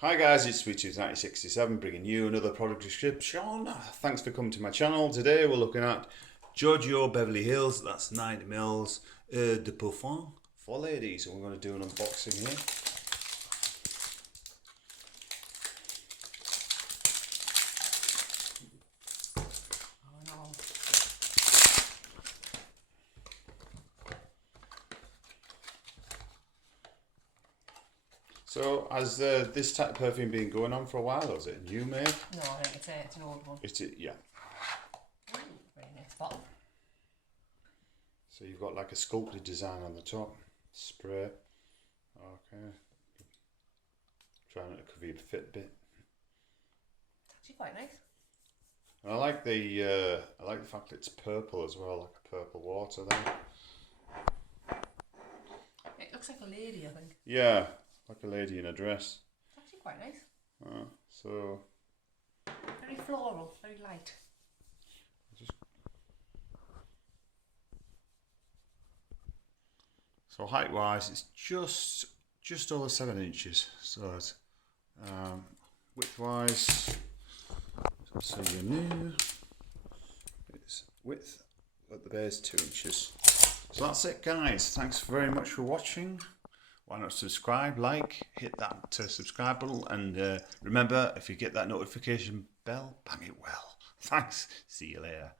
Hi guys, it's SweetTooth1967 bringing you another product description. Thanks for coming to my channel. Today we're looking at GIORGIO Beverly Hills. That's 90ml de parfum for ladies. And we're going to do an unboxing here. So, has this type of perfume been going on for a while, or is it a new make? No, I think it's an old one. Yeah. Ooh, very nice bottle. So you've got like a sculpted design on the top. Spray. Okay. Trying to cover your fit bit. It's actually quite nice. And I like the fact that it's purple as well, like a purple water there. It looks like a lady, I think. Yeah, like a lady in a dress. It's actually quite nice. So Very floral, very light. So height wise, it's just over 7 inches. So it's, width wise, so you knew it's width at the base 2 inches. So that's it, guys. Thanks very much for watching. Why not subscribe, like, hit that subscribe button, and remember, if you get that notification bell, bang it well. Thanks. See you later.